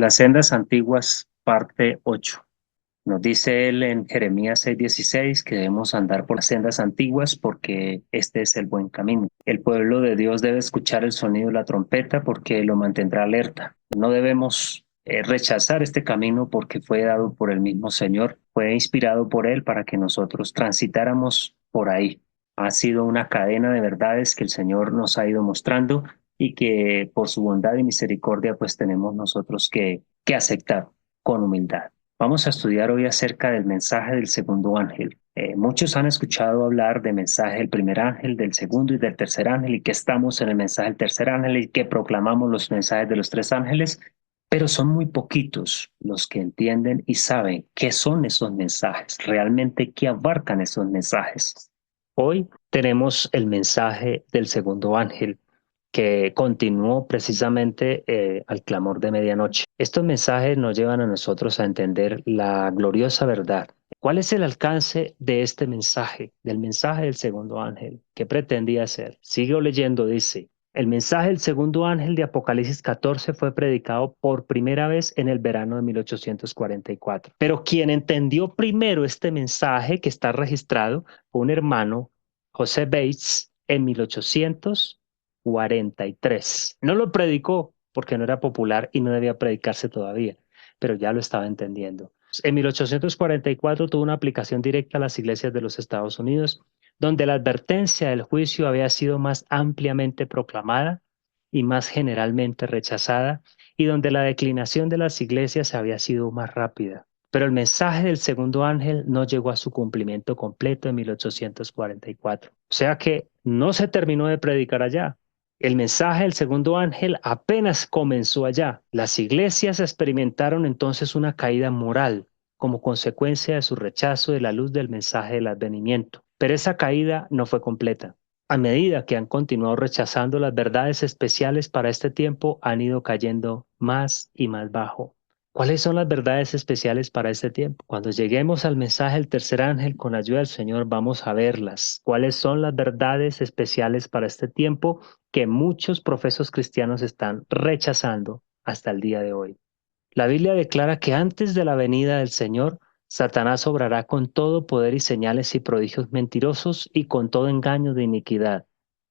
Las sendas antiguas, parte 8. Nos dice él en Jeremías 6:16 que debemos andar por las sendas antiguas porque este es el buen camino. El pueblo de Dios debe escuchar el sonido de la trompeta porque lo mantendrá alerta. No debemos rechazar este camino porque fue dado por el mismo Señor, fue inspirado por él para que nosotros transitáramos por ahí. Ha sido una cadena de verdades que el Señor nos ha ido mostrando y que por su bondad y misericordia pues tenemos nosotros que aceptar con humildad. Vamos a estudiar hoy acerca del mensaje del segundo ángel. Muchos han escuchado hablar del mensaje del primer ángel, del segundo y del tercer ángel, y que estamos en el mensaje del tercer ángel y que proclamamos los mensajes de los tres ángeles, pero son muy poquitos los que entienden y saben qué son esos mensajes, realmente qué abarcan esos mensajes. Hoy tenemos el mensaje del segundo ángel que continuó precisamente al clamor de medianoche. Estos mensajes nos llevan a nosotros a entender la gloriosa verdad. ¿Cuál es el alcance de este mensaje, del mensaje del segundo ángel? ¿Qué pretendía hacer? Sigo leyendo, dice, el mensaje del segundo ángel de Apocalipsis 14 fue predicado por primera vez en el verano de 1844. Pero quien entendió primero este mensaje que está registrado fue un hermano, José Bates, en 1843. No lo predicó porque no era popular y no debía predicarse todavía, pero ya lo estaba entendiendo. En 1844 tuvo una aplicación directa a las iglesias de los Estados Unidos, donde la advertencia del juicio había sido más ampliamente proclamada y más generalmente rechazada, y donde la declinación de las iglesias había sido más rápida. Pero el mensaje del segundo ángel no llegó a su cumplimiento completo en 1844. O sea que no se terminó de predicar allá. El mensaje del segundo ángel apenas comenzó allá. Las iglesias experimentaron entonces una caída moral como consecuencia de su rechazo de la luz del mensaje del advenimiento. Pero esa caída no fue completa. A medida que han continuado rechazando las verdades especiales para este tiempo, han ido cayendo más y más bajo. ¿Cuáles son las verdades especiales para este tiempo? Cuando lleguemos al mensaje del tercer ángel con ayuda del Señor, vamos a verlas. ¿Cuáles son las verdades especiales para este tiempo que muchos profesos cristianos están rechazando hasta el día de hoy? La Biblia declara que antes de la venida del Señor, Satanás obrará con todo poder y señales y prodigios mentirosos y con todo engaño de iniquidad.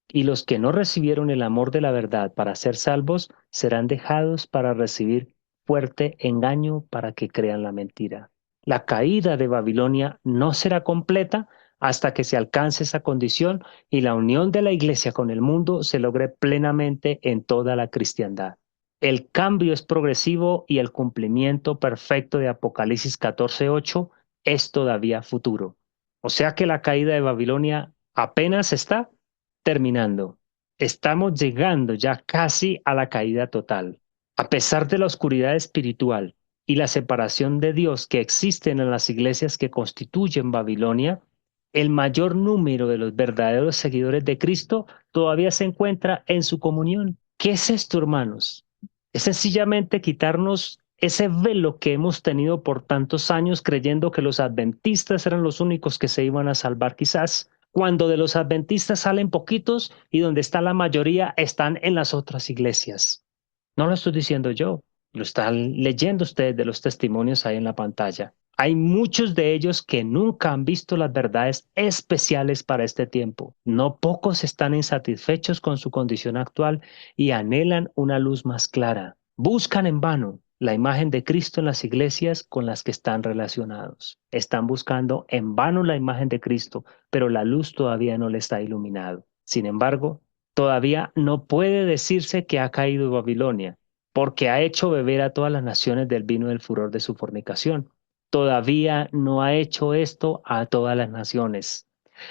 Y los que no recibieron el amor de la verdad para ser salvos serán dejados para recibir fuerte engaño para que crean la mentira. La caída de Babilonia no será completa hasta que se alcance esa condición y la unión de la iglesia con el mundo se logre plenamente en toda la cristiandad. El cambio es progresivo y el cumplimiento perfecto de Apocalipsis 14:8 es todavía futuro. O sea que la caída de Babilonia apenas está terminando. Estamos llegando ya casi a la caída total. A pesar de la oscuridad espiritual y la separación de Dios que existen en las iglesias que constituyen Babilonia, el mayor número de los verdaderos seguidores de Cristo todavía se encuentra en su comunión. ¿Qué es esto, hermanos? Es sencillamente quitarnos ese velo que hemos tenido por tantos años creyendo que los adventistas eran los únicos que se iban a salvar quizás, cuando de los adventistas salen poquitos y donde está la mayoría están en las otras iglesias. No lo estoy diciendo yo, lo están leyendo ustedes de los testimonios ahí en la pantalla. Hay muchos de ellos que nunca han visto las verdades especiales para este tiempo. No pocos están insatisfechos con su condición actual y anhelan una luz más clara. Buscan en vano la imagen de Cristo en las iglesias con las que están relacionados. Están buscando en vano la imagen de Cristo, pero la luz todavía no les está iluminado. Sin embargo, todavía no puede decirse que ha caído Babilonia, porque ha hecho beber a todas las naciones del vino del furor de su fornicación. Todavía no ha hecho esto a todas las naciones.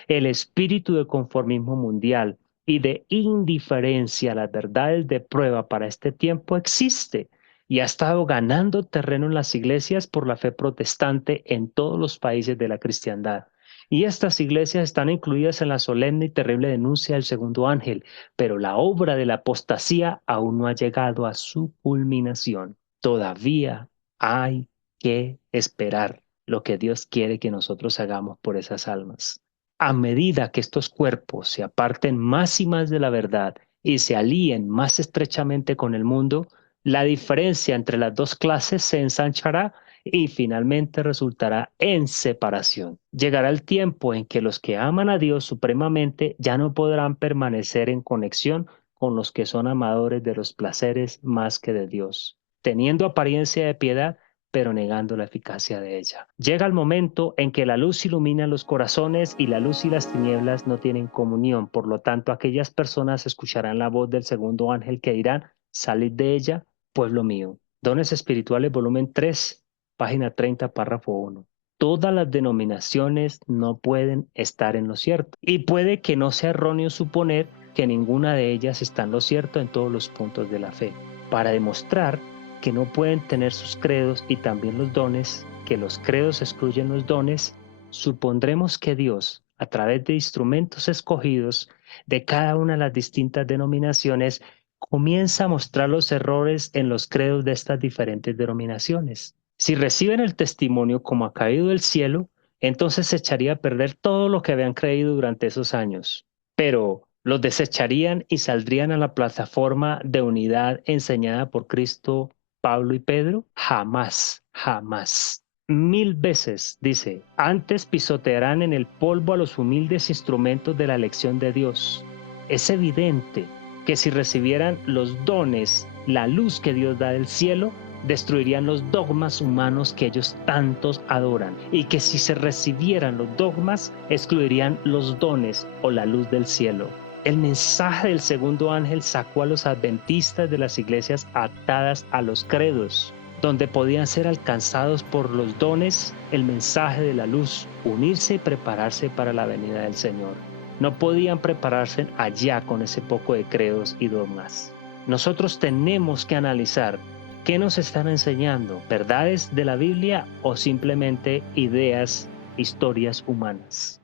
El espíritu de conformismo mundial y de indiferencia a las verdades de prueba para este tiempo existe y ha estado ganando terreno en las iglesias por la fe protestante en todos los países de la cristiandad. Y estas iglesias están incluidas en la solemne y terrible denuncia del segundo ángel, pero la obra de la apostasía aún no ha llegado a su culminación. Todavía hay que esperar lo que Dios quiere que nosotros hagamos por esas almas. A medida que estos cuerpos se aparten más y más de la verdad y se alíen más estrechamente con el mundo, La diferencia entre las dos clases se ensanchará y finalmente resultará en separación. Llegará el tiempo en que los que aman a Dios supremamente ya no podrán permanecer en conexión con los que son amadores de los placeres más que de Dios, teniendo apariencia de piedad, pero negando la eficacia de ella. Llega el momento en que la luz ilumina los corazones y la luz y las tinieblas no tienen comunión. Por lo tanto, aquellas personas escucharán la voz del segundo ángel que dirán: salid de ella, pueblo mío. Dones Espirituales, volumen 3, página 30, párrafo 1. Todas las denominaciones no pueden estar en lo cierto. Y puede que no sea erróneo suponer que ninguna de ellas está en lo cierto en todos los puntos de la fe. Para demostrar que no pueden tener sus credos y también los dones, que los credos excluyen los dones, supondremos que Dios, a través de instrumentos escogidos de cada una de las distintas denominaciones, comienza a mostrar los errores en los credos de estas diferentes denominaciones. Si reciben el testimonio como ha caído del cielo, entonces se echaría a perder todo lo que habían creído durante esos años. Pero los desecharían y saldrían a la plataforma de unidad enseñada por Cristo, Pablo y Pedro. Jamás, jamás. 1000 veces, dice, antes pisotearán en el polvo a los humildes instrumentos de la elección de Dios. Es evidente que si recibieran los dones, la luz que Dios da del cielo, destruirían los dogmas humanos que ellos tantos adoran, y que si se recibieran los dogmas, excluirían los dones o la luz del cielo. El mensaje del segundo ángel sacó a los adventistas de las iglesias atadas a los credos, donde podían ser alcanzados por los dones, el mensaje de la luz, unirse y prepararse para la venida del Señor. No podían prepararse allá con ese poco de credos y dogmas. Nosotros tenemos que analizar qué nos están enseñando, verdades de la Biblia o simplemente ideas, historias humanas.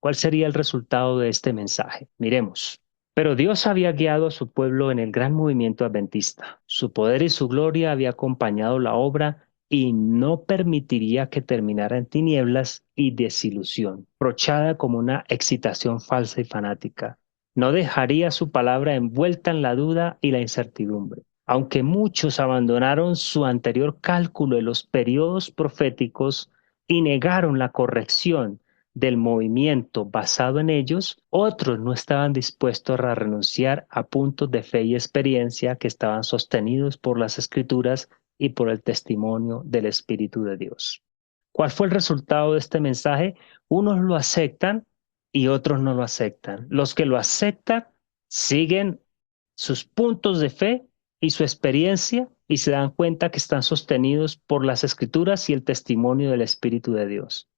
¿Cuál sería el resultado de este mensaje? Miremos. Pero Dios había guiado a su pueblo en el gran movimiento adventista. Su poder y su gloria había acompañado la obra y no permitiría que terminara en tinieblas y desilusión, brochada como una excitación falsa y fanática. No dejaría su palabra envuelta en la duda y la incertidumbre. Aunque muchos abandonaron su anterior cálculo de los periodos proféticos y negaron la corrección del movimiento basado en ellos, otros no estaban dispuestos a renunciar a puntos de fe y experiencia que estaban sostenidos por las Escrituras y por el testimonio del Espíritu de Dios. ¿Cuál fue el resultado de este mensaje? Unos lo aceptan y otros no lo aceptan. Los que lo aceptan siguen sus puntos de fe y su experiencia y se dan cuenta que están sostenidos por las Escrituras y el testimonio del Espíritu de Dios.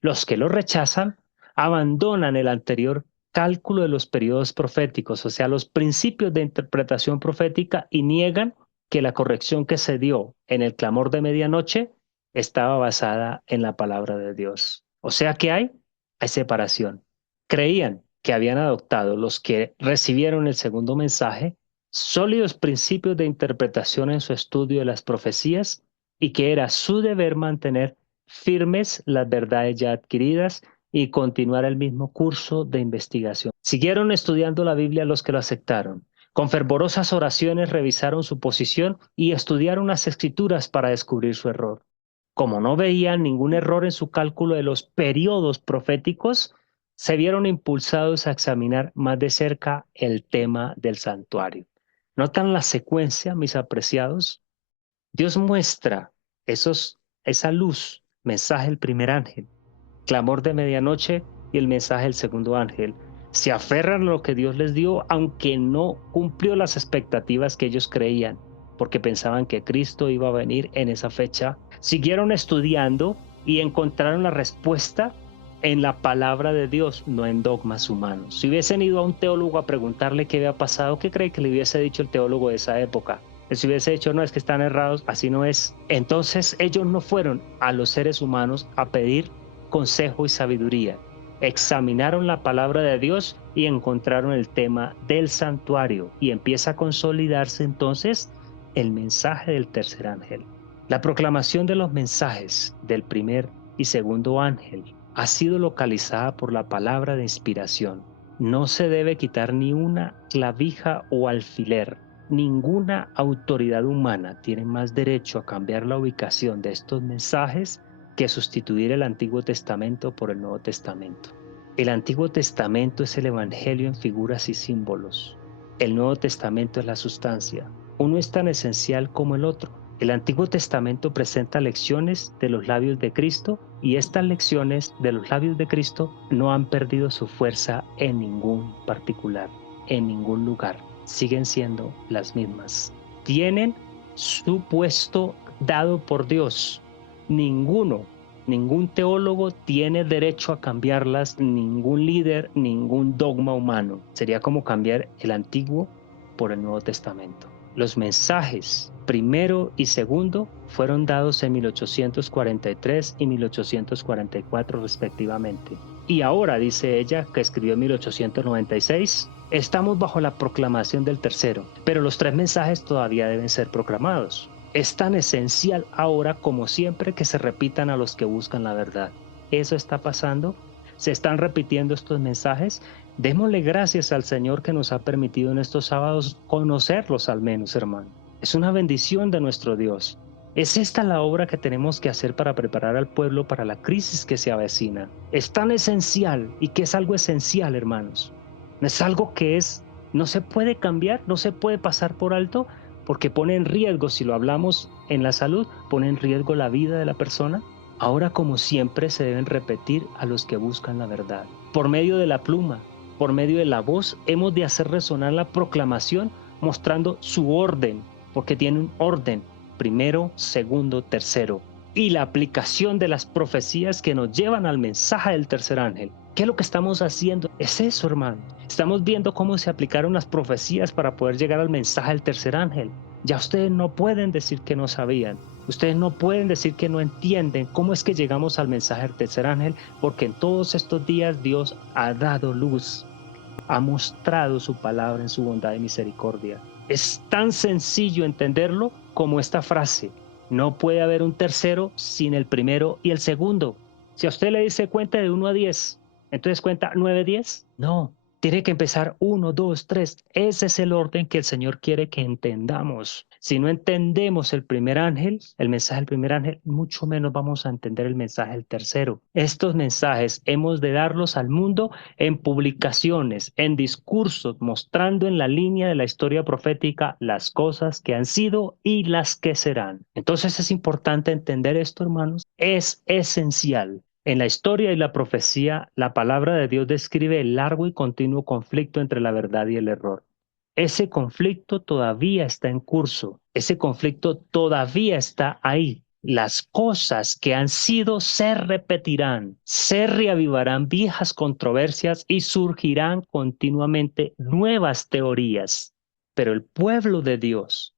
Los que lo rechazan abandonan el anterior cálculo de los periodos proféticos, o sea, los principios de interpretación profética, y niegan que la corrección que se dio en el clamor de medianoche estaba basada en la palabra de Dios. O sea que hay separación. Creían que habían adoptado los que recibieron el segundo mensaje sólidos principios de interpretación en su estudio de las profecías y que era su deber mantener firmes las verdades ya adquiridas y continuar el mismo curso de investigación. Siguieron estudiando la Biblia los que lo aceptaron. Con fervorosas oraciones revisaron su posición y estudiaron las escrituras para descubrir su error. Como no veían ningún error en su cálculo de los periodos proféticos, se vieron impulsados a examinar más de cerca el tema del santuario. ¿Notan la secuencia, mis apreciados? Dios muestra esa luz, mensaje del primer ángel, clamor de medianoche y el mensaje del segundo ángel. Se aferran a lo que Dios les dio, aunque no cumplió las expectativas que ellos creían, porque pensaban que Cristo iba a venir en esa fecha. Siguieron estudiando y encontraron la respuesta en la palabra de Dios, no en dogmas humanos. Si hubiesen ido a un teólogo a preguntarle qué había pasado, ¿qué cree que le hubiese dicho el teólogo de esa época? Si hubiese dicho, no, es que están errados, así no es. Entonces ellos no fueron a los seres humanos a pedir consejo y sabiduría. Examinaron la palabra de Dios y encontraron el tema del santuario, y empieza a consolidarse entonces el mensaje del tercer ángel. La proclamación de los mensajes del primer y segundo ángel ha sido localizada por la palabra de inspiración. No se debe quitar ni una clavija o alfiler. Ninguna autoridad humana tiene más derecho a cambiar la ubicación de estos mensajes que sustituir el Antiguo Testamento por el Nuevo Testamento. El Antiguo Testamento es el Evangelio en figuras y símbolos. El Nuevo Testamento es la sustancia. Uno es tan esencial como el otro. El Antiguo Testamento presenta lecciones de los labios de Cristo y estas lecciones de los labios de Cristo no han perdido su fuerza en ningún particular, en ningún lugar. Siguen siendo las mismas. Tienen su puesto dado por Dios. Ningún teólogo tiene derecho a cambiarlas, ningún líder, ningún dogma humano. Sería como cambiar el Antiguo por el Nuevo Testamento. Los mensajes primero y segundo fueron dados en 1843 y 1844 respectivamente. Y ahora, dice ella, que escribió en 1896, estamos bajo la proclamación del tercero, pero los tres mensajes todavía deben ser proclamados. Es tan esencial ahora como siempre que se repitan a los que buscan la verdad. Eso está pasando. Se están repitiendo estos mensajes. Démosle gracias al Señor que nos ha permitido en estos sábados conocerlos al menos, hermano. Es una bendición de nuestro Dios. Es esta la obra que tenemos que hacer para preparar al pueblo para la crisis que se avecina. Es tan esencial y que es algo esencial, hermanos. Es algo que no se puede cambiar, no se puede pasar por alto, porque pone en riesgo, si lo hablamos en la salud, pone en riesgo la vida de la persona. Ahora, como siempre, se deben repetir a los que buscan la verdad. Por medio de la pluma, por medio de la voz, hemos de hacer resonar la proclamación mostrando su orden, porque tiene un orden, primero, segundo, tercero. Y la aplicación de las profecías que nos llevan al mensaje del tercer ángel. ¿Qué es lo que estamos haciendo? Es eso, hermano. Estamos viendo cómo se aplicaron las profecías para poder llegar al mensaje del tercer ángel. Ya ustedes no pueden decir que no sabían. Ustedes no pueden decir que no entienden cómo es que llegamos al mensaje del tercer ángel, porque en todos estos días Dios ha dado luz, ha mostrado su palabra en su bondad y misericordia. Es tan sencillo entenderlo como esta frase: no puede haber un tercero sin el primero y el segundo. Si a usted le dice cuenta de 1 a 10, entonces cuenta 9, 10. No, tiene que empezar 1, 2, 3. Ese es el orden que el Señor quiere que entendamos. Si no entendemos el primer ángel, el mensaje del primer ángel, mucho menos vamos a entender el mensaje del tercero. Estos mensajes hemos de darlos al mundo en publicaciones, en discursos, mostrando en la línea de la historia profética las cosas que han sido y las que serán. Entonces es importante entender esto, hermanos. Es esencial. En la historia y la profecía, la palabra de Dios describe el largo y continuo conflicto entre la verdad y el error. Ese conflicto todavía está en curso, ese conflicto todavía está ahí. Las cosas que han sido se repetirán, se reavivarán viejas controversias y surgirán continuamente nuevas teorías. Pero el pueblo de Dios,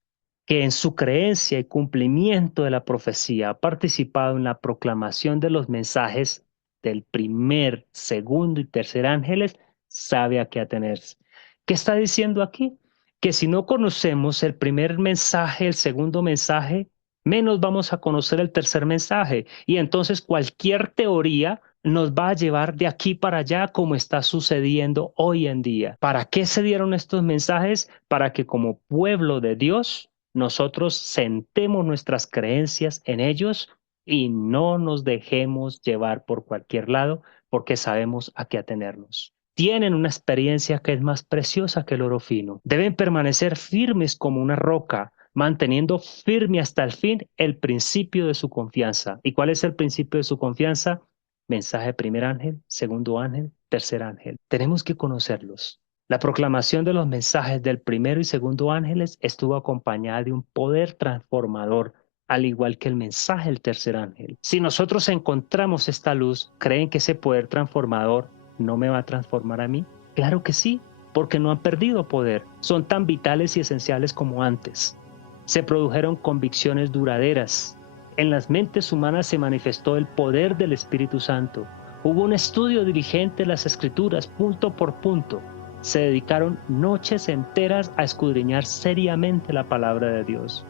que en su creencia y cumplimiento de la profecía ha participado en la proclamación de los mensajes del primer, segundo y tercer ángeles, sabe a qué atenerse. ¿Qué está diciendo aquí? Que si no conocemos el primer mensaje, el segundo mensaje, menos vamos a conocer el tercer mensaje. Y entonces cualquier teoría nos va a llevar de aquí para allá como está sucediendo hoy en día. ¿Para qué se dieron estos mensajes? Para que como pueblo de Dios nosotros sentemos nuestras creencias en ellos y no nos dejemos llevar por cualquier lado porque sabemos a qué atenernos. Tienen una experiencia que es más preciosa que el oro fino. Deben permanecer firmes como una roca, manteniendo firme hasta el fin el principio de su confianza. ¿Y cuál es el principio de su confianza? Mensaje primer ángel, segundo ángel, tercer ángel. Tenemos que conocerlos. La proclamación de los mensajes del primero y segundo ángeles estuvo acompañada de un poder transformador, al igual que el mensaje del tercer ángel. Si nosotros encontramos esta luz, ¿creen que ese poder transformador no me va a transformar a mí? Claro que sí, porque no han perdido poder. Son tan vitales y esenciales como antes. Se produjeron convicciones duraderas. En las mentes humanas se manifestó el poder del Espíritu Santo. Hubo un estudio diligente de las Escrituras, punto por punto. Se dedicaron noches enteras a escudriñar seriamente la palabra de Dios.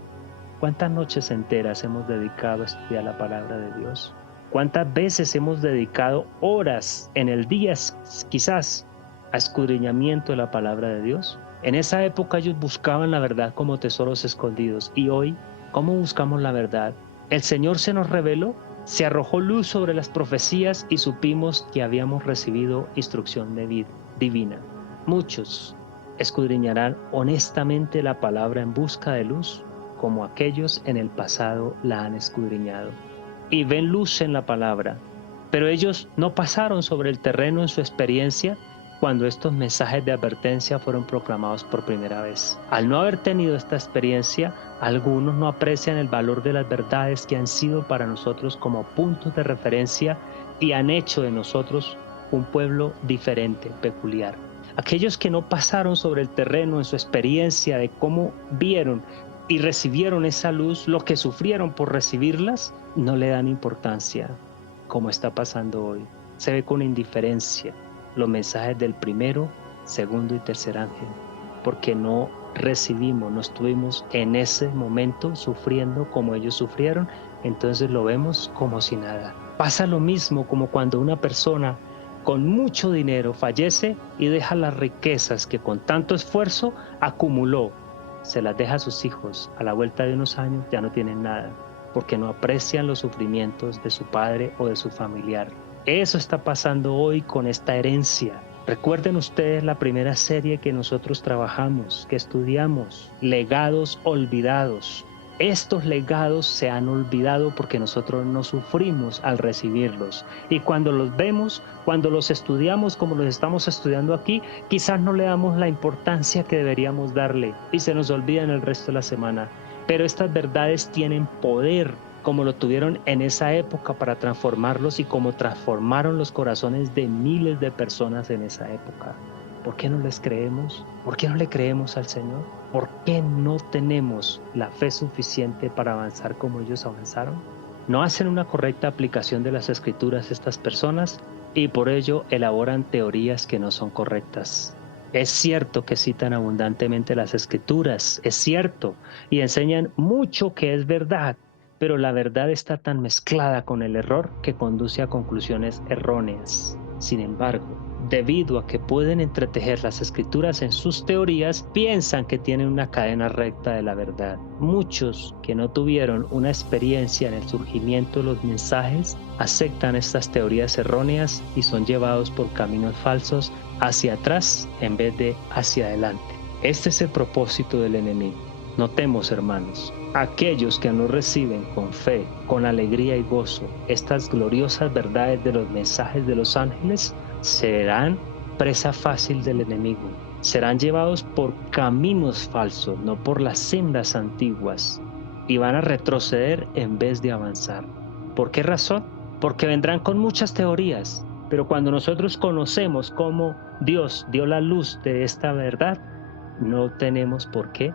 ¿Cuántas noches enteras hemos dedicado a estudiar la palabra de Dios? ¿Cuántas veces hemos dedicado horas en el día, quizás, a escudriñamiento de la palabra de Dios. En esa época ellos buscaban la verdad como tesoros escondidos. Y hoy, ¿cómo buscamos la verdad? El Señor se nos reveló, se arrojó luz sobre las profecías y supimos que habíamos recibido instrucción divina. Muchos escudriñarán honestamente la palabra en busca de luz, como aquellos en el pasado la han escudriñado. Y ven luz en la palabra, pero ellos no pasaron sobre el terreno en su experiencia cuando estos mensajes de advertencia fueron proclamados por primera vez. Al no haber tenido esta experiencia, algunos no aprecian el valor de las verdades que han sido para nosotros como puntos de referencia y han hecho de nosotros un pueblo diferente, peculiar. Aquellos que no pasaron sobre el terreno en su experiencia de cómo vieron y recibieron esa luz, lo que sufrieron por recibirlas, no le dan importancia, como está pasando hoy. Se ve con indiferencia los mensajes del primero, segundo y tercer ángel, porque no recibimos, no estuvimos en ese momento sufriendo como ellos sufrieron, entonces lo vemos como si nada. Pasa lo mismo como cuando una persona con mucho dinero fallece y deja las riquezas que con tanto esfuerzo acumuló, se las deja a sus hijos. A la vuelta de unos años ya no tienen nada, porque no aprecian los sufrimientos de su padre o de su familiar. Eso está pasando hoy con esta herencia. Recuerden ustedes la primera serie que nosotros trabajamos, que estudiamos, legados olvidados. Estos legados se han olvidado porque nosotros no sufrimos al recibirlos. Y cuando los vemos, cuando los estudiamos como los estamos estudiando aquí, quizás no le damos la importancia que deberíamos darle y se nos olvida en el resto de la semana. Pero estas verdades tienen poder, como lo tuvieron en esa época para transformarlos y como transformaron los corazones de miles de personas en esa época. ¿Por qué no les creemos? ¿Por qué no le creemos al Señor? ¿Por qué no tenemos la fe suficiente para avanzar como ellos avanzaron? No hacen una correcta aplicación de las Escrituras estas personas y por ello elaboran teorías que no son correctas. Es cierto que citan abundantemente las Escrituras, es cierto, y enseñan mucho que es verdad, pero la verdad está tan mezclada con el error que conduce a conclusiones erróneas. Sin embargo, debido a que pueden entretejer las Escrituras en sus teorías, piensan que tienen una cadena recta de la verdad. Muchos que no tuvieron una experiencia en el surgimiento de los mensajes aceptan estas teorías erróneas y son llevados por caminos falsos hacia atrás en vez de hacia adelante. Este es el propósito del enemigo. Notemos, hermanos, aquellos que no reciben con fe, con alegría y gozo estas gloriosas verdades de los mensajes de los ángeles, serán presa fácil del enemigo. Serán llevados por caminos falsos, no por las sendas antiguas, y van a retroceder en vez de avanzar. ¿Por qué razón? Porque vendrán con muchas teorías, pero cuando nosotros conocemos cómo Dios dio la luz de esta verdad, no tenemos por qué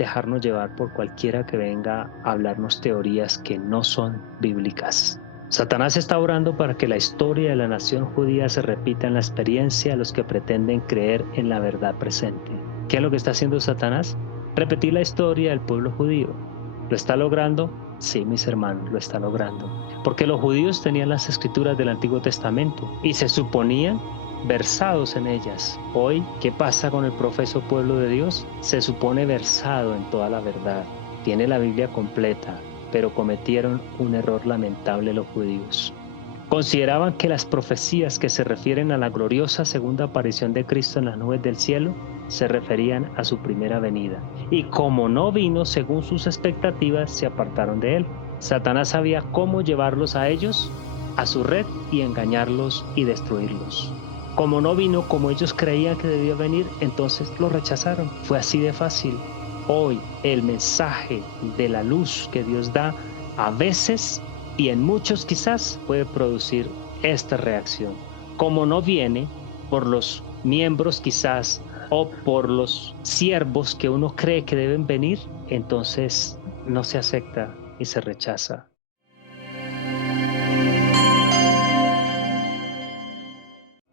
dejarnos llevar por cualquiera que venga a hablarnos teorías que no son bíblicas. Satanás está orando para que la historia de la nación judía se repita en la experiencia de los que pretenden creer en la verdad presente. ¿Qué es lo que está haciendo Satanás? Repetir la historia del pueblo judío. ¿Lo está logrando? Sí, mis hermanos, lo está logrando. Porque los judíos tenían las escrituras del Antiguo Testamento y se suponían versados en ellas. Hoy, ¿qué pasa con el profeso pueblo de Dios? Se supone versado en toda la verdad. Tiene la Biblia completa, pero cometieron un error lamentable los judíos. Consideraban que las profecías que se refieren a la gloriosa segunda aparición de Cristo en las nubes del cielo se referían a su primera venida. Y como no vino según sus expectativas, se apartaron de él. Satanás sabía cómo llevarlos a ellos, a su red, y engañarlos y destruirlos. Como no vino como ellos creían que debía venir, entonces lo rechazaron. Fue así de fácil. Hoy el mensaje de la luz que Dios da a veces y en muchos quizás puede producir esta reacción. Como no viene por los miembros quizás o por los siervos que uno cree que deben venir, entonces no se acepta y se rechaza.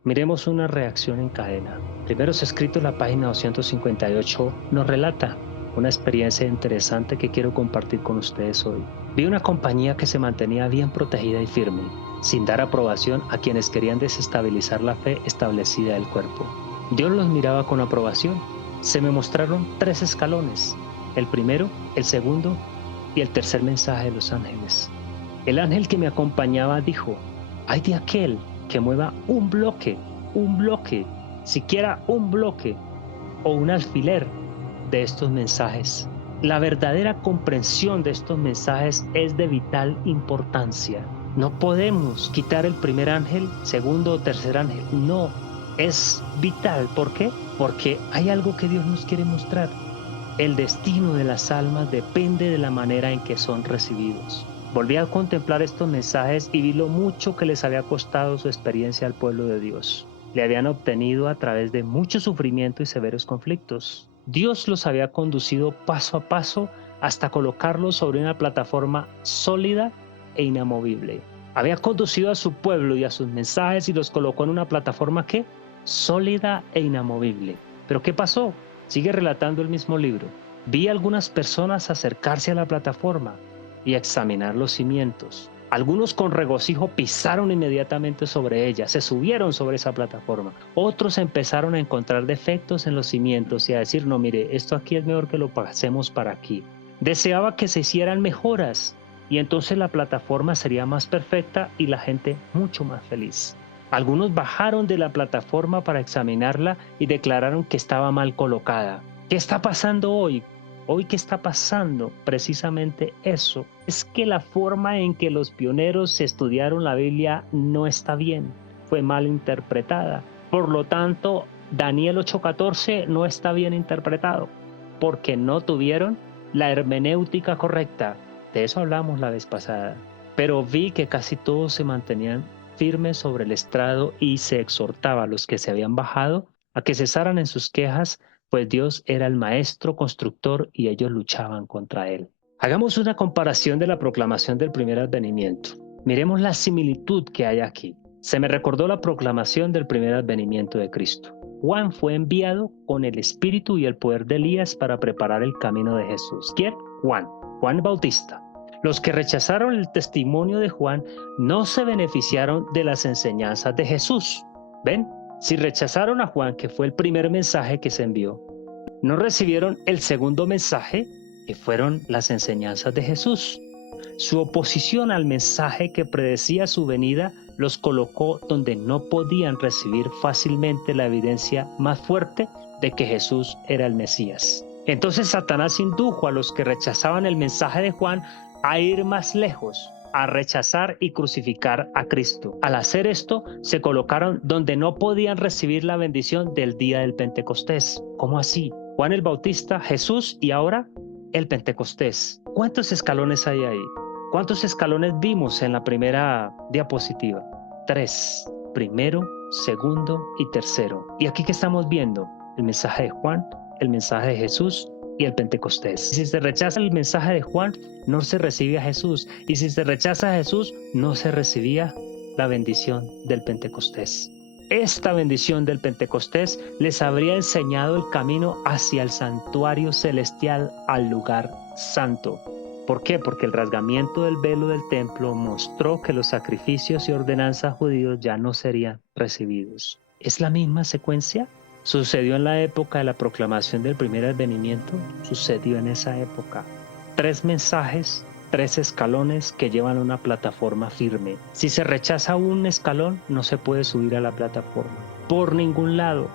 Miremos una reacción en cadena. Primeros Escritos, la página 258, nos relata una experiencia interesante que quiero compartir con ustedes hoy. Vi una compañía que se mantenía bien protegida y firme, sin dar aprobación a quienes querían desestabilizar la fe establecida del cuerpo. Dios los miraba con aprobación. Se me mostraron 3 escalones: el primero, el segundo y el tercer mensaje de los ángeles. El ángel que me acompañaba dijo: «Ay de aquel que mueva un bloque, siquiera un bloque o un alfiler de estos mensajes». La verdadera comprensión de estos mensajes es de vital importancia. No podemos quitar el primer ángel, segundo o tercer ángel. No, es vital. ¿Por qué? Porque hay algo que Dios nos quiere mostrar. El destino de las almas depende de la manera en que son recibidos. Volví a contemplar estos mensajes y vi lo mucho que les había costado su experiencia al pueblo de Dios. Le habían obtenido a través de mucho sufrimiento y severos conflictos. Dios los había conducido paso a paso hasta colocarlos sobre una plataforma sólida e inamovible. Había conducido a su pueblo y a sus mensajes y los colocó en una plataforma ¿qué? Sólida e inamovible. ¿Pero qué pasó? Sigue relatando el mismo libro. Vi a algunas personas acercarse a la plataforma y examinar los cimientos. Algunos con regocijo pisaron inmediatamente sobre ella, se subieron sobre esa plataforma. Otros empezaron a encontrar defectos en los cimientos y a decir: no, mire, esto aquí es mejor que lo pasemos para aquí. Deseaba que se hicieran mejoras y entonces la plataforma sería más perfecta y la gente mucho más feliz. Algunos bajaron de la plataforma para examinarla y declararon que estaba mal colocada. ¿Qué está pasando hoy? Hoy, ¿qué está pasando? Precisamente eso. Es que la forma en que los pioneros estudiaron la Biblia no está bien. Fue mal interpretada. Por lo tanto, Daniel 8:14 no está bien interpretado, porque no tuvieron la hermenéutica correcta. De eso hablamos la vez pasada. Pero vi que casi todos se mantenían firmes sobre el estrado y se exhortaba a los que se habían bajado a que cesaran en sus quejas, pues Dios era el maestro constructor y ellos luchaban contra él. Hagamos una comparación de la proclamación del primer advenimiento. Miremos la similitud que hay aquí. Se me recordó la proclamación del primer advenimiento de Cristo. Juan fue enviado con el espíritu y el poder de Elías para preparar el camino de Jesús. ¿Quién? Juan. Juan Bautista. Los que rechazaron el testimonio de Juan no se beneficiaron de las enseñanzas de Jesús. ¿Ven? Si rechazaron a Juan, que fue el primer mensaje que se envió, no recibieron el segundo mensaje, que fueron las enseñanzas de Jesús. Su oposición al mensaje que predecía su venida los colocó donde no podían recibir fácilmente la evidencia más fuerte de que Jesús era el Mesías. Entonces Satanás indujo a los que rechazaban el mensaje de Juan a ir más lejos, a rechazar y crucificar a Cristo. Al hacer esto, se colocaron donde no podían recibir la bendición del día del Pentecostés. ¿Cómo así? Juan el Bautista, Jesús y ahora el Pentecostés. ¿Cuántos escalones hay ahí? ¿Cuántos escalones vimos en la primera diapositiva? 3. Primero, segundo y tercero. ¿Y aquí qué estamos viendo? El mensaje de Juan, el mensaje de Jesús y el Pentecostés. Si se rechaza el mensaje de Juan, no se recibe a Jesús. Y si se rechaza a Jesús, no se recibía la bendición del Pentecostés. Esta bendición del Pentecostés les habría enseñado el camino hacia el santuario celestial, al lugar santo. ¿Por qué? Porque el rasgamiento del velo del templo mostró que los sacrificios y ordenanzas judíos ya no serían recibidos. ¿Es la misma secuencia? ¿Sucedió en la época de la proclamación del primer advenimiento? Sucedió en esa época. 3 mensajes, 3 escalones que llevan a una plataforma firme. Si se rechaza un escalón, no se puede subir a la plataforma. Por ningún lado.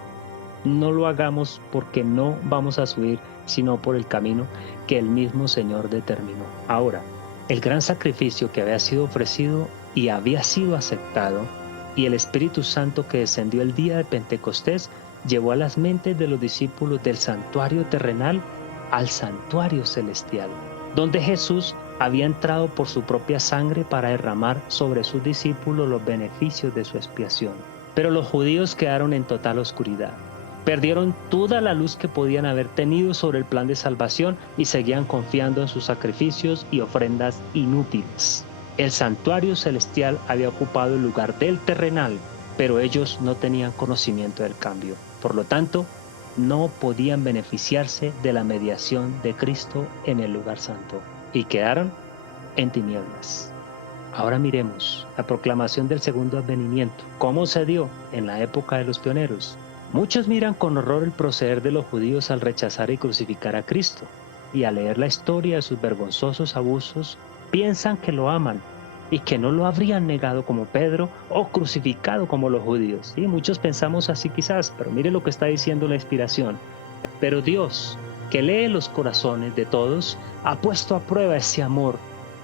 No lo hagamos porque no vamos a subir, sino por el camino que el mismo Señor determinó. Ahora, el gran sacrificio que había sido ofrecido y había sido aceptado, y el Espíritu Santo que descendió el día de Pentecostés, llevó a las mentes de los discípulos del santuario terrenal al santuario celestial, donde Jesús había entrado por su propia sangre para derramar sobre sus discípulos los beneficios de su expiación. Pero los judíos quedaron en total oscuridad. Perdieron toda la luz que podían haber tenido sobre el plan de salvación y seguían confiando en sus sacrificios y ofrendas inútiles. El santuario celestial había ocupado el lugar del terrenal, pero ellos no tenían conocimiento del cambio. Por lo tanto, no podían beneficiarse de la mediación de Cristo en el lugar santo y quedaron en tinieblas. Ahora miremos la proclamación del segundo advenimiento. ¿Cómo se dio en la época de los pioneros? Muchos miran con horror el proceder de los judíos al rechazar y crucificar a Cristo, y al leer la historia de sus vergonzosos abusos, piensan que lo aman y que no lo habrían negado como Pedro o crucificado como los judíos. Y muchos pensamos así quizás, pero mire lo que está diciendo la inspiración. Pero Dios, que lee los corazones de todos, ha puesto a prueba ese amor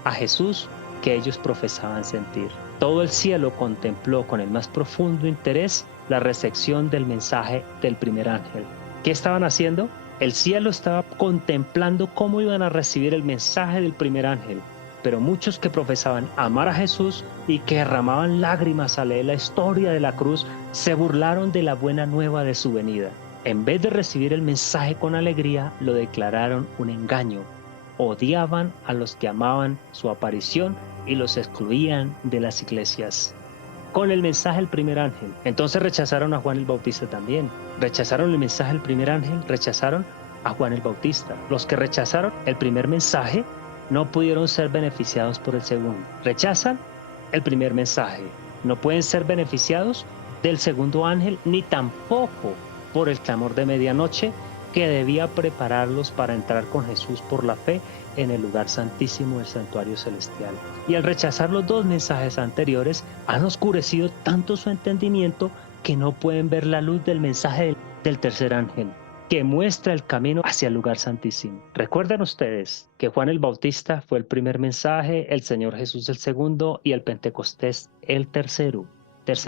a Jesús que ellos profesaban sentir. Todo el cielo contempló con el más profundo interés la recepción del mensaje del primer ángel. ¿Qué estaban haciendo? El cielo estaba contemplando cómo iban a recibir el mensaje del primer ángel. Pero muchos que profesaban amar a Jesús y que derramaban lágrimas al leer la historia de la cruz, se burlaron de la buena nueva de su venida. En vez de recibir el mensaje con alegría, lo declararon un engaño. Odiaban a los que amaban su aparición y los excluían de las iglesias. Con el mensaje del primer ángel. Entonces rechazaron a Juan el Bautista también. Rechazaron el mensaje del primer ángel, rechazaron a Juan el Bautista. Los que rechazaron el primer mensaje no pudieron ser beneficiados por el segundo. Rechazan el primer mensaje. No pueden ser beneficiados del segundo ángel, ni tampoco por el clamor de medianoche que debía prepararlos para entrar con Jesús por la fe en el lugar santísimo del santuario celestial. Y al rechazar los dos mensajes anteriores, han oscurecido tanto su entendimiento que no pueden ver la luz del mensaje del tercer ángel, que muestra el camino hacia el lugar santísimo. Recuerden ustedes que Juan el Bautista fue el primer mensaje, el Señor Jesús el segundo y el Pentecostés el tercer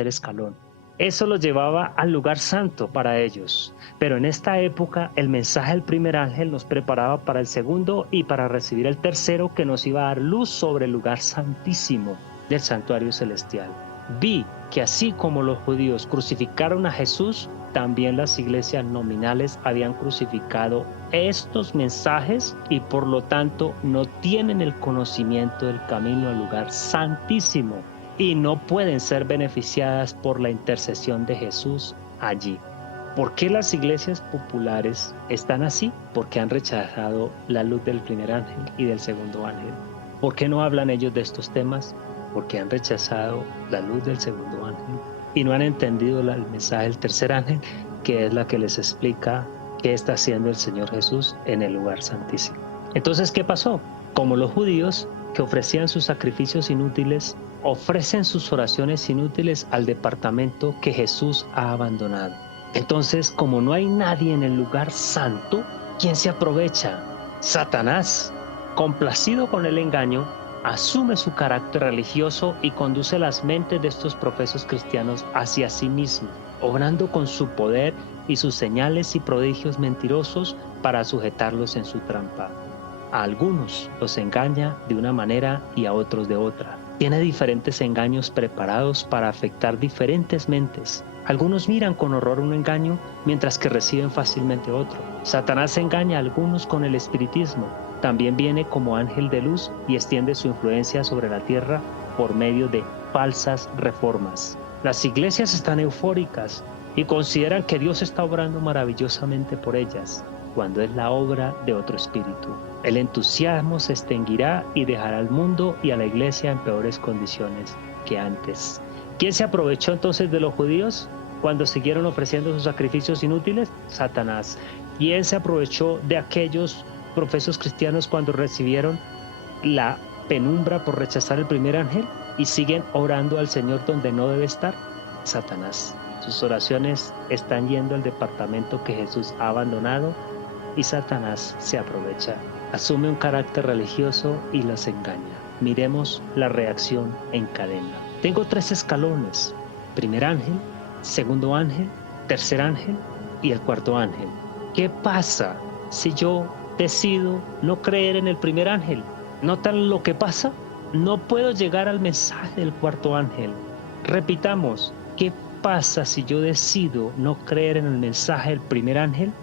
escalón. Eso los llevaba al lugar santo para ellos. Pero en esta época el mensaje del primer ángel nos preparaba para el segundo y para recibir el tercero, que nos iba a dar luz sobre el lugar santísimo del santuario celestial. Vi que así como los judíos crucificaron a Jesús, también las iglesias nominales habían crucificado estos mensajes y por lo tanto no tienen el conocimiento del camino al lugar santísimo y no pueden ser beneficiadas por la intercesión de Jesús allí. ¿Por qué las iglesias populares están así? Porque han rechazado la luz del primer ángel y del segundo ángel. ¿Por qué no hablan ellos de estos temas? Porque han rechazado la luz del segundo ángel y no han entendido el mensaje del tercer ángel, que es la que les explica qué está haciendo el Señor Jesús en el lugar santísimo. Entonces, ¿qué pasó? Como los judíos que ofrecían sus sacrificios inútiles, ofrecen sus oraciones inútiles al departamento que Jesús ha abandonado. Entonces, como no hay nadie en el lugar santo, ¿quién se aprovecha? Satanás, complacido con el engaño, asume su carácter religioso y conduce las mentes de estos profesos cristianos hacia sí mismo, obrando con su poder y sus señales y prodigios mentirosos para sujetarlos en su trampa. A algunos los engaña de una manera y a otros de otra. Tiene diferentes engaños preparados para afectar diferentes mentes. Algunos miran con horror un engaño, mientras que reciben fácilmente otro. Satanás engaña a algunos con el espiritismo. También viene como ángel de luz y extiende su influencia sobre la tierra por medio de falsas reformas. Las iglesias están eufóricas y consideran que Dios está obrando maravillosamente por ellas, cuando es la obra de otro espíritu. El entusiasmo se extinguirá y dejará al mundo y a la iglesia en peores condiciones que antes. ¿Quién se aprovechó entonces de los judíos cuando siguieron ofreciendo sus sacrificios inútiles? Satanás. ¿Quién se aprovechó de aquellos profesos cristianos cuando recibieron la penumbra por rechazar el primer ángel y siguen orando al Señor donde no debe estar? Satanás. Sus oraciones están yendo al departamento que Jesús ha abandonado y Satanás se aprovecha. Asume un carácter religioso y los engaña. Miremos la reacción en cadena. Tengo 3 escalones: primer ángel, segundo ángel, tercer ángel y el cuarto ángel. ¿Qué pasa si yo decido no creer en el primer ángel? ¿Notan lo que pasa? No puedo llegar al mensaje del cuarto ángel. Repitamos, ¿qué pasa si yo decido no creer en el mensaje del primer ángel?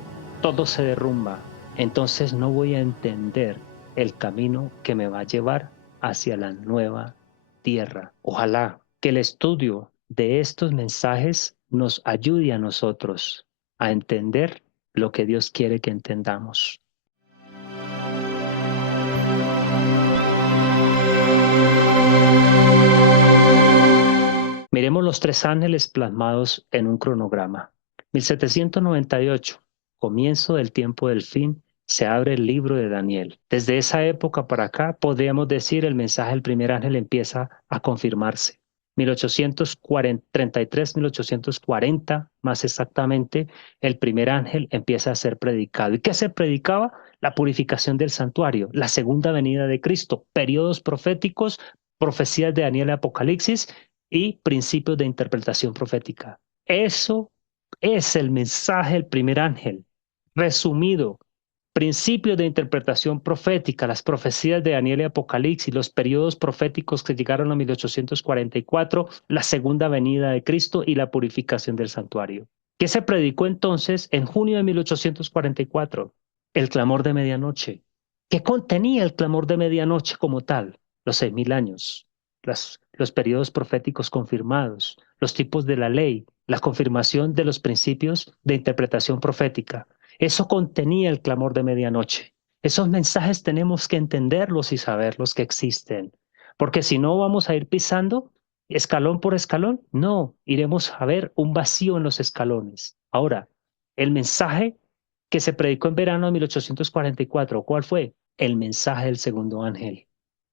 Todo se derrumba. Entonces no voy a entender el camino que me va a llevar hacia la nueva tierra. Ojalá que el estudio de estos mensajes nos ayude a nosotros a entender lo que Dios quiere que entendamos. Miremos los 3 ángeles plasmados en un cronograma. 1798, comienzo del tiempo del fin, se abre el libro de Daniel. Desde esa época para acá, podríamos decir, el mensaje del primer ángel empieza a confirmarse. 1833, 1840, más exactamente, el primer ángel empieza a ser predicado. ¿Y qué se predicaba? La purificación del santuario, la segunda venida de Cristo, periodos proféticos, profecías de Daniel y Apocalipsis y principios de interpretación profética. Eso es el mensaje del primer ángel. Resumido, principios de interpretación profética, las profecías de Daniel y Apocalipsis, los periodos proféticos que llegaron a 1844, la segunda venida de Cristo y la purificación del santuario. ¿Qué se predicó entonces en junio de 1844? El clamor de medianoche. ¿Qué contenía el clamor de medianoche como tal? Los 6.000 años, los periodos proféticos confirmados, los tipos de la ley, la confirmación de los principios de interpretación profética. Eso contenía el clamor de medianoche. Esos mensajes tenemos que entenderlos y saberlos que existen, porque si no vamos a ir pisando escalón por escalón. No, iremos a ver un vacío en los escalones. Ahora, el mensaje que se predicó en verano de 1844, ¿cuál fue? El mensaje del segundo ángel.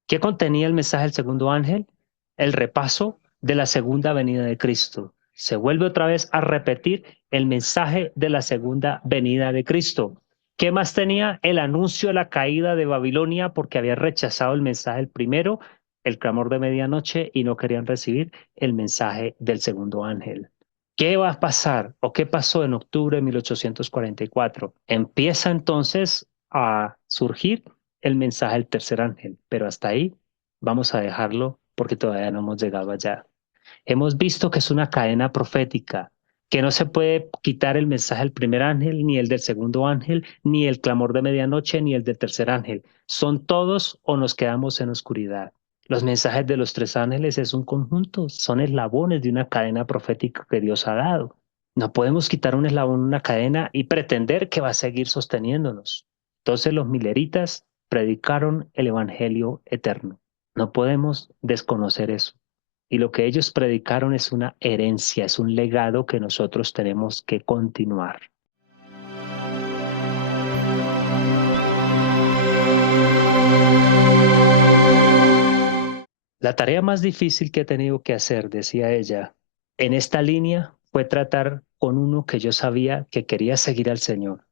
¿Qué contenía el mensaje del segundo ángel? El repaso de la segunda venida de Cristo. Se vuelve otra vez a repetir el mensaje de la segunda venida de Cristo. ¿Qué más tenía? El anuncio de la caída de Babilonia porque había rechazado el mensaje del primero, el clamor de medianoche, y no querían recibir el mensaje del segundo ángel. ¿Qué va a pasar o qué pasó en octubre de 1844? Empieza entonces a surgir el mensaje del tercer ángel, pero hasta ahí vamos a dejarlo porque todavía no hemos llegado allá. Hemos visto que es una cadena profética, que no se puede quitar el mensaje del primer ángel, ni el del segundo ángel, ni el clamor de medianoche, ni el del tercer ángel. Son todos o nos quedamos en oscuridad. Los mensajes de los tres ángeles es un conjunto, son eslabones de una cadena profética que Dios ha dado. No podemos quitar un eslabón, una cadena y pretender que va a seguir sosteniéndonos. Entonces los mileritas predicaron el evangelio eterno. No podemos desconocer eso. Y lo que ellos predicaron es una herencia, es un legado que nosotros tenemos que continuar. La tarea más difícil que he tenido que hacer, decía ella, en esta línea fue tratar con uno que yo sabía que quería seguir al Señor.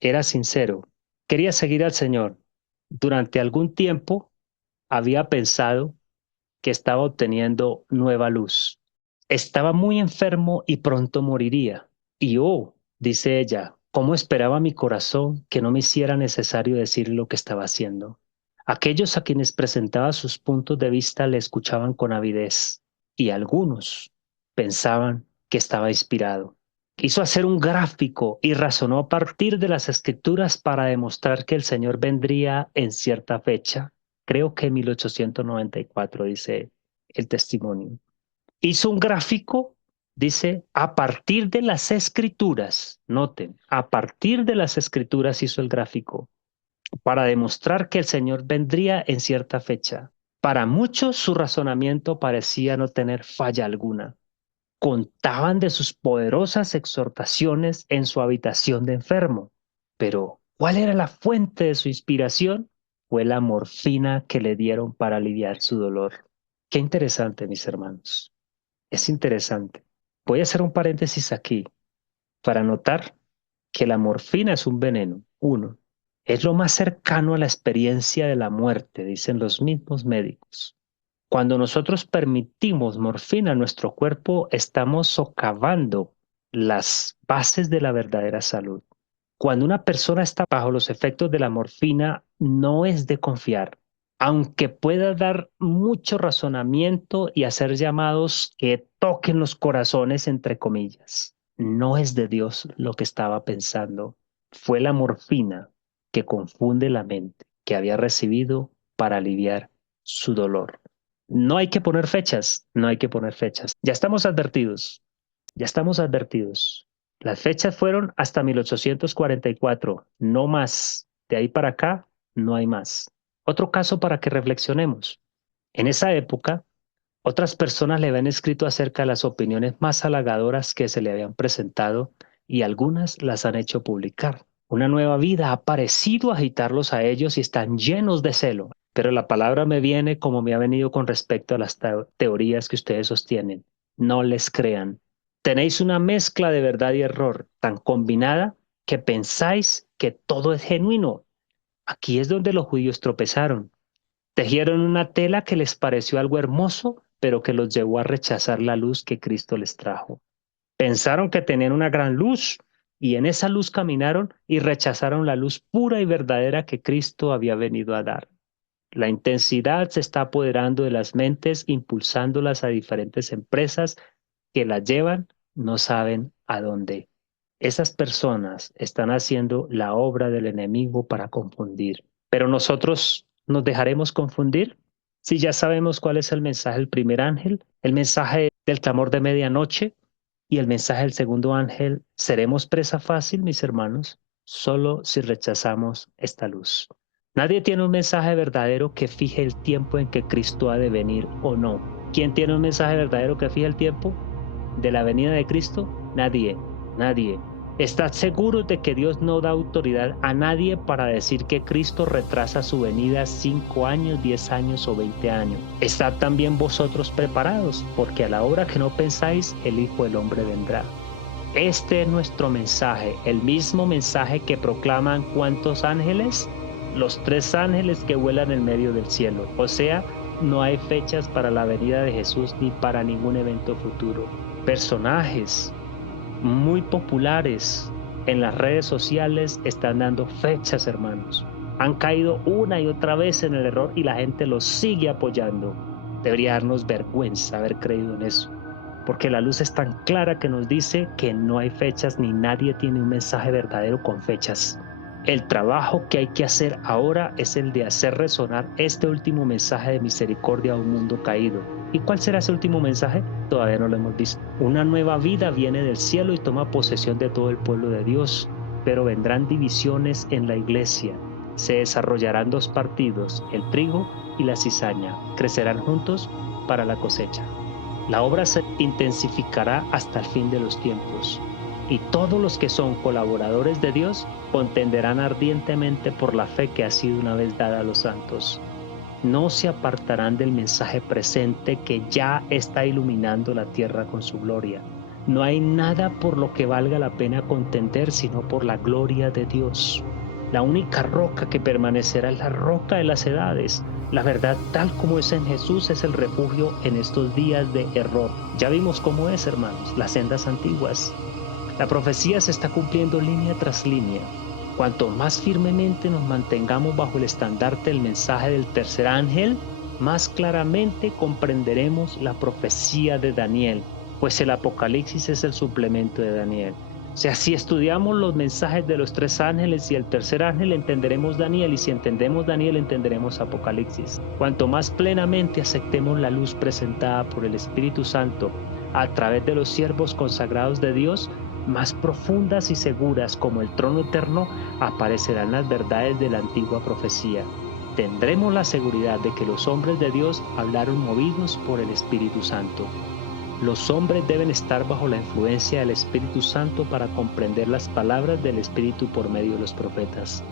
Era sincero, quería seguir al Señor. Durante algún tiempo había pensado que estaba obteniendo nueva luz. Estaba muy enfermo y pronto moriría. Y oh, dice ella, cómo esperaba mi corazón que no me hiciera necesario decir lo que estaba haciendo. Aquellos a quienes presentaba sus puntos de vista le escuchaban con avidez y algunos pensaban que estaba inspirado. Quiso hacer un gráfico y razonó a partir de las escrituras para demostrar que el Señor vendría en cierta fecha, creo que en 1894, dice el testimonio. Hizo un gráfico, dice, a partir de las escrituras, noten, a partir de las escrituras hizo el gráfico para demostrar que el Señor vendría en cierta fecha. Para muchos su razonamiento parecía no tener falla alguna. Contaban de sus poderosas exhortaciones en su habitación de enfermo. Pero, ¿cuál era la fuente de su inspiración? Fue la morfina que le dieron para aliviar su dolor. Qué interesante, mis hermanos. Es interesante. Voy a hacer un paréntesis aquí para notar que la morfina es un veneno. Uno, es lo más cercano a la experiencia de la muerte, dicen los mismos médicos. Cuando nosotros permitimos morfina a nuestro cuerpo, estamos socavando las bases de la verdadera salud. Cuando una persona está bajo los efectos de la morfina, no es de confiar, aunque pueda dar mucho razonamiento y hacer llamados que toquen los corazones, entre comillas. No es de Dios lo que estaba pensando. Fue la morfina que confunde la mente que había recibido para aliviar su dolor. No hay que poner fechas, no hay que poner fechas. Ya estamos advertidos, ya estamos advertidos. Las fechas fueron hasta 1844, no más. De ahí para acá, no hay más. Otro caso para que reflexionemos. En esa época, otras personas le habían escrito acerca de las opiniones más halagadoras que se le habían presentado y algunas las han hecho publicar. Una nueva vida ha parecido agitarlos a ellos y están llenos de celo. Pero la palabra me viene como me ha venido con respecto a las teorías que ustedes sostienen. No les crean. Tenéis una mezcla de verdad y error tan combinada que pensáis que todo es genuino. Aquí es donde los judíos tropezaron. Tejieron una tela que les pareció algo hermoso, pero que los llevó a rechazar la luz que Cristo les trajo. Pensaron que tenían una gran luz y en esa luz caminaron y rechazaron la luz pura y verdadera que Cristo había venido a dar. La intensidad se está apoderando de las mentes, impulsándolas a diferentes empresas que las llevan, no saben a dónde. Esas personas están haciendo la obra del enemigo para confundir. Pero nosotros nos dejaremos confundir si ya sabemos cuál es el mensaje del primer ángel, el mensaje del clamor de medianoche y el mensaje del segundo ángel. ¿Seremos presa fácil, mis hermanos? Solo si rechazamos esta luz. Nadie tiene un mensaje verdadero que fije el tiempo en que Cristo ha de venir o no. ¿Quién tiene un mensaje verdadero que fije el tiempo de la venida de Cristo? Nadie, nadie. Estad seguros de que Dios no da autoridad a nadie para decir que Cristo retrasa su venida 5 años, 10 años o 20 años. Estad también vosotros preparados, porque a la hora que no pensáis, el Hijo del Hombre vendrá. Este es nuestro mensaje, el mismo mensaje que proclaman ¿cuántos ángeles? Los 3 ángeles que vuelan en medio del cielo. O sea, no hay fechas para la venida de Jesús ni para ningún evento futuro. Personajes muy populares en las redes sociales están dando fechas, hermanos. Han caído una y otra vez en el error y la gente los sigue apoyando. Debería darnos vergüenza haber creído en eso, porque la luz es tan clara que nos dice que no hay fechas ni nadie tiene un mensaje verdadero con fechas. El trabajo que hay que hacer ahora es el de hacer resonar este último mensaje de misericordia a un mundo caído. ¿Y cuál será ese último mensaje? Todavía no lo hemos visto. Una nueva vida viene del cielo y toma posesión de todo el pueblo de Dios, pero vendrán divisiones en la iglesia. Se desarrollarán 2 partidos, el trigo y la cizaña. Crecerán juntos para la cosecha. La obra se intensificará hasta el fin de los tiempos, y todos los que son colaboradores de Dios contenderán ardientemente por la fe que ha sido una vez dada a los santos. No se apartarán del mensaje presente que ya está iluminando la tierra con su gloria. No hay nada por lo que valga la pena contender sino por la gloria de Dios. La única roca que permanecerá es la roca de las edades. La verdad tal como es en Jesús es el refugio en estos días de error. Ya vimos cómo es, hermanos, las sendas antiguas. La profecía se está cumpliendo línea tras línea. Cuanto más firmemente nos mantengamos bajo el estandarte del mensaje del tercer ángel, más claramente comprenderemos la profecía de Daniel, pues el Apocalipsis es el suplemento de Daniel. O sea, si estudiamos los mensajes de los 3 ángeles y el tercer ángel, entenderemos Daniel, y si entendemos Daniel, entenderemos Apocalipsis. Cuanto más plenamente aceptemos la luz presentada por el Espíritu Santo a través de los siervos consagrados de Dios, más profundas y seguras como el trono eterno aparecerán las verdades de la antigua profecía. Tendremos la seguridad de que los hombres de Dios hablaron movidos por el Espíritu Santo. Los hombres deben estar bajo la influencia del Espíritu Santo para comprender las palabras del Espíritu por medio de los profetas.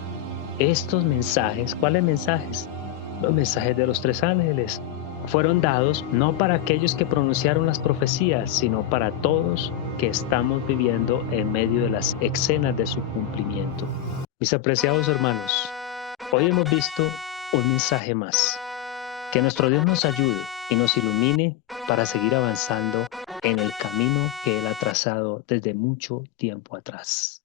Estos mensajes, ¿cuáles mensajes? Los mensajes de los 3 ángeles fueron dados no para aquellos que pronunciaron las profecías, sino para todos que estamos viviendo en medio de las escenas de su cumplimiento. Mis apreciados hermanos, hoy hemos visto un mensaje más. Que nuestro Dios nos ayude y nos ilumine para seguir avanzando en el camino que Él ha trazado desde mucho tiempo atrás.